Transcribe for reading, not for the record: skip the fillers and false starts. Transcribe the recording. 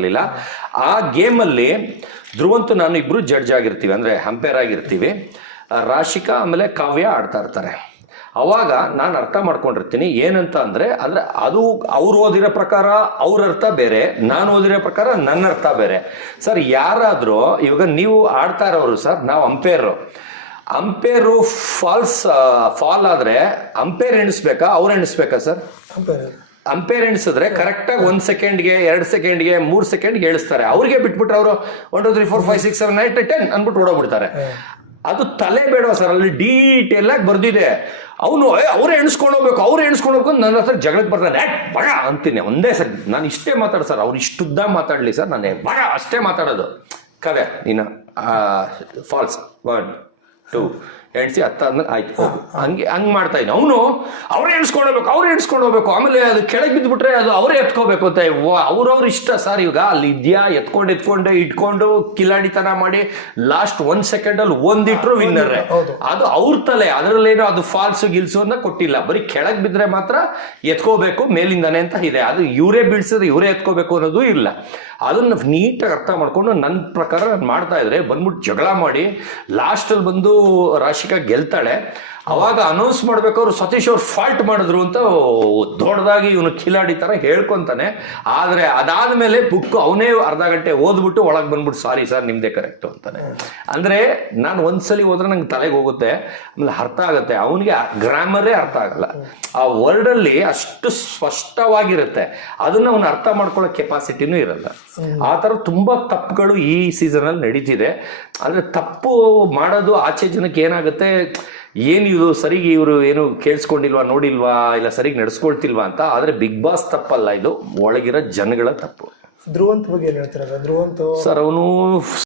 ಇರಲಿಲ್ಲ. ಆ ಗೇಮಲ್ಲಿ ಧ್ರುವಂತು ನಾನು ಇಬ್ರು ಜಡ್ಜ್ ಆಗಿರ್ತೀವಿ, ಅಂದರೆ ಅಂಪೈರ್ ಆಗಿರ್ತೀವಿ. ರಾಶಿಕಾ ಆಮೇಲೆ ಕಾವ್ಯ ಆಡ್ತಾ ಇರ್ತಾರೆ. ಅವಾಗ ನಾನು ಅರ್ಥ ಮಾಡ್ಕೊಂಡಿರ್ತೀನಿ ಏನಂತ ಅಂದರೆ ಅದು ಅವ್ರು ಓದಿರೋ ಪ್ರಕಾರ ಅವ್ರ ಅರ್ಥ ಬೇರೆ, ನಾನು ಓದಿರೋ ಪ್ರಕಾರ ನನ್ನ ಅರ್ಥ ಬೇರೆ. ಸರ್ ಯಾರಾದರೂ ಇವಾಗ ನೀವು ಆಡ್ತಾ ಇರೋರು ಸರ್, ನಾವು ಅಂಪೇರು ಫಾಲ್ ಆದರೆ ಅಂಪೇರ್ ಎಣಿಸ್ಬೇಕಾ ಅವ್ರು ಎಣಿಸ್ಬೇಕಾ ಸರ್? ಅಂಪೇರ್ ಎಣಿಸಿದ್ರೆ ಕರೆಕ್ಟಾಗಿ 1 ಸೆಕೆಂಡ್ಗೆ 2 ಸೆಕೆಂಡ್ಗೆ 3 ಸೆಕೆಂಡ್ಗೆ ಹೇಳಿಸ್ತಾರೆ. ಅವ್ರಿಗೆ ಬಿಟ್ಬಿಟ್ರೆ ಅವರು 1 2 3 4 5 6 7 8 10 ಅಂದ್ಬಿಟ್ಟು ಓಡೋಗ್ಬಿಡ್ತಾರೆ. ಅದು ತಲೆ ಬೇಡ ಸರ್, ಅಲ್ಲಿ ಡೀಟೇಲ್ ಆಗಿ ಬರ್ದಿದೆ. ಅವರೇ ಎಣಿಸ್ಕೊಂಡು ನನ್ನ ಹತ್ರ ಜಗಳಕ್ಕೆ ಬರ್ತಾನೆ, ಬಡ ಅಂತೀನಿ ಒಂದೇ ಸರ್. ನಾನು ಇಷ್ಟೇ ಮಾತಾಡ ಸರ್, ಅವ್ರು ಇಷ್ಟುದ್ದ ಮಾತಾಡಲಿ ಸರ್, ನಾನೇ ಬಡ ಅಷ್ಟೇ ಮಾತಾಡೋದು. ಕವೆ ನೀನು ಫಾಲ್ಸ್ 1 2 ಎಣಿಸಿ 10 ಆದ್ಮೇಲೆ ಆಯ್ತು ಹೋಗು, ಹಂಗೆ ಮಾಡ್ತಾ ಇದ್ದೀನಿ. ಅವರೇ ಎಣಿಸ್ಕೊಂಡು ಹೋಗ್ಬೇಕು. ಆಮೇಲೆ ಅದು ಕೆಳಗೆ ಬಿದ್ದುಬಿಟ್ರೆ ಅದು ಅವರೇ ಎತ್ಕೋಬೇಕು ಅಂತ. ಅವ್ರವ್ರ ಇಷ್ಟ ಸರ್. ಇವಾಗ ಅಲ್ಲಿ ಇದೆಯಾ ಎತ್ಕೊಂಡು ಇಟ್ಕೊಂಡು ಕಿಲಾಡಿತನ ಮಾಡಿ ಲಾಸ್ಟ್ 1 ಸೆಕೆಂಡಲ್ಲಿ ಒಂದಿಟ್ರು ವಿನ್ನರ್. ಅದು ಅವ್ರ ತಲೆ, ಅದರಲ್ಲೇನೋ ಅದು ಫಾಲ್ಸು ಗಿಲ್ಸು ಅಂತ ಕೊಟ್ಟಿಲ್ಲ. ಬರೀ ಕೆಳಗೆ ಬಿದ್ದರೆ ಮಾತ್ರ ಎತ್ಕೋಬೇಕು ಮೇಲಿಂದಾನೆ ಅಂತ ಇದೆ. ಅದು ಇವರೇ ಬೀಳ್ಸಿದ್ರೆ ಇವರೇ ಎತ್ಕೋಬೇಕು ಅನ್ನೋದು ಇಲ್ಲ. ಅದನ್ನು ನೀಟಾಗಿ ಅರ್ಥ ಮಾಡ್ಕೊಂಡು ನನ್ನ ಪ್ರಕಾರ ನಾನು ಮಾಡ್ತಾ ಇದ್ರೆ ಬಂದ್ಬಿಟ್ಟು ಜಗಳ ಮಾಡಿ ಲಾಸ್ಟಲ್ಲಿ ಬಂದು ರಾಶಿಕಾ ಗೆಲ್ತಾಳೆ. ಅವಾಗ ಅನೌನ್ಸ್ ಮಾಡ್ಬೇಕಾದ್ರು ಸತೀಶ್ ಅವ್ರು ಫಾಲ್ಟ್ ಮಾಡಿದ್ರು ಅಂತ ದೊಡ್ಡದಾಗಿ ಇವನು ಕಿಲಾಡಿ ಥರ ಹೇಳ್ಕೊತಾನೆ. ಆದರೆ ಅದಾದಮೇಲೆ ಬುಕ್ ಅವನೇ ಅರ್ಧ ಗಂಟೆ ಓದ್ಬಿಟ್ಟು ಒಳಗೆ ಬಂದ್ಬಿಟ್ಟು ಸಾರಿ ಸರ್ ನಿಮ್ಮದೇ ಕರೆಕ್ಟು ಅಂತಾನೆ. ಅಂದರೆ ನಾನು ಒಂದ್ಸಲಿ ಹೋದ್ರೆ ನಂಗೆ ತಲೆಗೆ ಹೋಗುತ್ತೆ, ಆಮೇಲೆ ಅರ್ಥ ಆಗುತ್ತೆ. ಅವನಿಗೆ ಗ್ರಾಮರೇ ಅರ್ಥ ಆಗಲ್ಲ. ಆ ವರ್ಡಲ್ಲಿ ಅಷ್ಟು ಸ್ಪಷ್ಟವಾಗಿರುತ್ತೆ, ಅದನ್ನು ಅವನು ಅರ್ಥ ಮಾಡ್ಕೊಳ್ಳೋ ಕೆಪಾಸಿಟಿನೂ ಇರಲ್ಲ. ಆ ಥರ ತುಂಬ ತಪ್ಪುಗಳು ಈ ಸೀಸನಲ್ಲಿ ನಡೀತಿದೆ. ಅಂದರೆ ತಪ್ಪು ಮಾಡೋದು ಆಚೆ ಜನಕ್ಕೆ ಏನಾಗುತ್ತೆ, ಏನಿದು ಸರಿಗೆ ಇವರು ಏನು ಕೇಳಿಸ್ಕೊಂಡಿಲ್ವಾ, ನೋಡಿಲ್ವಾ, ಇಲ್ಲ ಸರಿಗೆ ನಡೆಸ್ಕೊಳ್ತಿಲ್ವಾ ಅಂತ. ಆದರೆ ಬಿಗ್ ಬಾಸ್ ತಪ್ಪಲ್ಲ, ಇದು ಒಳಗಿರೋ ಜನಗಳ ತಪ್ಪು. ಧ್ರುವಂತ್ ಬಗ್ಗೆ ಏನು ಹೇಳ್ತಾರೆ? ಧ್ರುವಂತ್ ಸರ್ ಅವನು